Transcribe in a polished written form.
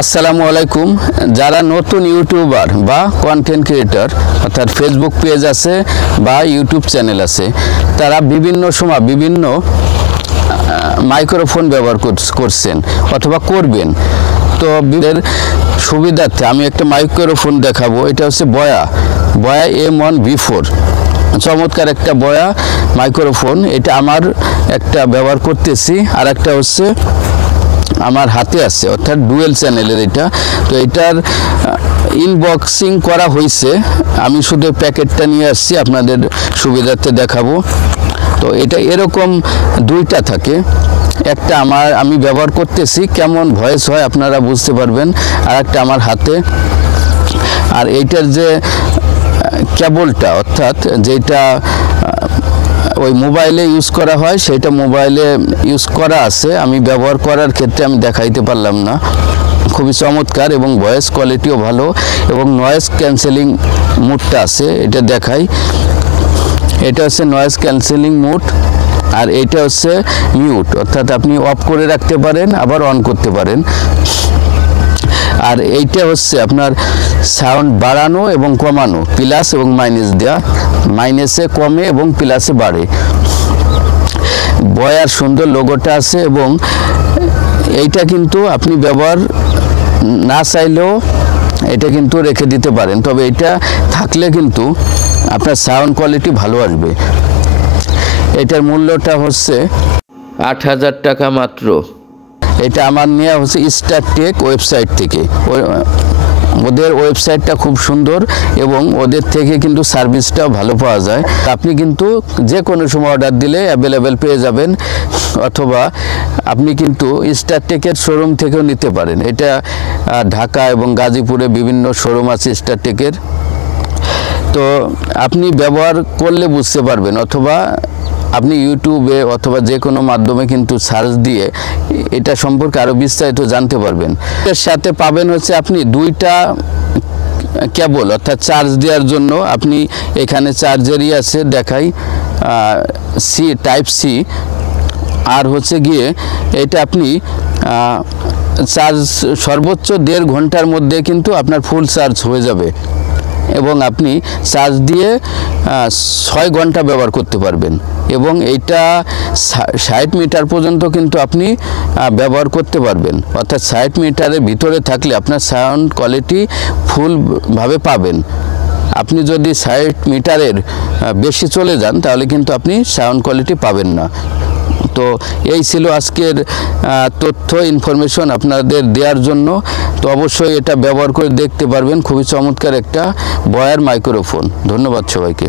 আসসালামু আলাইকুম। যারা নতুন ইউটিউবার বা কন্টেন্ট ক্রিয়েটর অর্থাৎ ফেসবুক পেজ আছে বা ইউটিউব চ্যানেল আছে, তারা বিভিন্ন সময় বিভিন্ন মাইক্রোফোন ব্যবহার করছেন অথবা করবেন। তো এর সুবিধার্থে আমি একটা মাইক্রোফোন দেখাবো। এটা হচ্ছে বয়া M1V4, চমৎকার একটা বয়া মাইক্রোফোন। এটা আমার একটা ব্যবহার করতেছি, আর একটা হচ্ছে আমার হাতে আছে, অর্থাৎ ডুয়েল চ্যানেলের এটা। তো এটার ইনবক্সিং করা হয়েছে, আমি শুধু প্যাকেটটা নিয়ে আসছি আপনাদের সুবিধার্থে দেখাবো। তো এটা এরকম দুইটা থাকে, একটা আমি ব্যবহার করতেছি, কেমন ভয়েস হয় আপনারা বুঝতে পারবেন, আর একটা আমার হাতে। আর এইটার যে কেবলটা অর্থাৎ যেটা ওই মোবাইলে ইউজ করা হয়, সেটা মোবাইলে ইউজ করা আছে, আমি ব্যবহার করার ক্ষেত্রে আমি দেখাইতে পারলাম না। খুবই চমৎকার এবং ভয়েস কোয়ালিটিও ভালো এবং নয়েজ ক্যান্সেলিং মুডটা আছে, এটা দেখাই। এটা হচ্ছে নয়েজ ক্যান্সেলিং মুড, আর এটা হচ্ছে মিউট, অর্থাৎ আপনি অফ করে রাখতে পারেন আবার অন করতে পারেন। আর এইটা হচ্ছে আপনার সাউন্ড বাড়ানো এবং কমানো, প্লাস এবং মাইনাস দেওয়া, মাইনাসে কমে এবং প্লাসে বাড়ে। বয়ার সুন্দর লোগোটা আছে এবং এইটা কিন্তু আপনি ব্যবহার না চাইলেও এটা কিন্তু রেখে দিতে পারেন, তবে এটা থাকলে কিন্তু আপনার সাউন্ড কোয়ালিটি ভালো আসবে। এটার মূল্যটা হচ্ছে ৮,০০০ টাকা মাত্র। এটা আমার নেওয়া হচ্ছে স্টারটেক ওয়েবসাইট থেকে। ওদের ওয়েবসাইটটা খুব সুন্দর এবং ওদের থেকে কিন্তু সার্ভিসটাও ভালো পাওয়া যায়। আপনি কিন্তু যে কোনো সময় অর্ডার দিলে অ্যাভেলেবেল পেয়ে যাবেন, অথবা আপনি কিন্তু স্টারটেকের শোরুম থেকেও নিতে পারেন। এটা ঢাকা এবং গাজীপুরে বিভিন্ন শোরুম আছে স্টারটেকের। তো আপনি ব্যবহার করলে বুঝতে পারবেন, অথবা আপনি ইউটিউবে অথবা যে কোনো মাধ্যমে কিন্তু সার্চ দিয়ে এটা সম্পর্কে আরও বিস্তারিত জানতে পারবেন। এর সাথে পাবেন হচ্ছে আপনি দুইটা কেবল, অর্থাৎ চার্জ দেওয়ার জন্য আপনি এখানে চার্জারই আছে, দেখাই টাইপ সি। আর হচ্ছে গিয়ে এটা আপনি চার্জ সর্বোচ্চ 1.5 ঘন্টার মধ্যে কিন্তু আপনার ফুল চার্জ হয়ে যাবে এবং আপনি চার্জ দিয়ে 6 ঘন্টা ব্যবহার করতে পারবেন। এবং এইটা 60 মিটার পর্যন্ত কিন্তু আপনি ব্যবহার করতে পারবেন, অর্থাৎ 60 মিটারের ভিতরে থাকলে আপনার সাউন্ড কোয়ালিটি ফুলভাবে পাবেন। আপনি যদি 60 মিটারের বেশি চলে যান তাহলে কিন্তু আপনি সাউন্ড কোয়ালিটি পাবেন না। তো এই ছিল আজকের তথ্য ইনফরমেশন আপনাদের দেওয়ার জন্য। তো অবশ্যই এটা ব্যবহার করে দেখতে পারবেন, খুবই চমৎকার একটা বয়ার মাইক্রোফোন। ধন্যবাদ সবাইকে।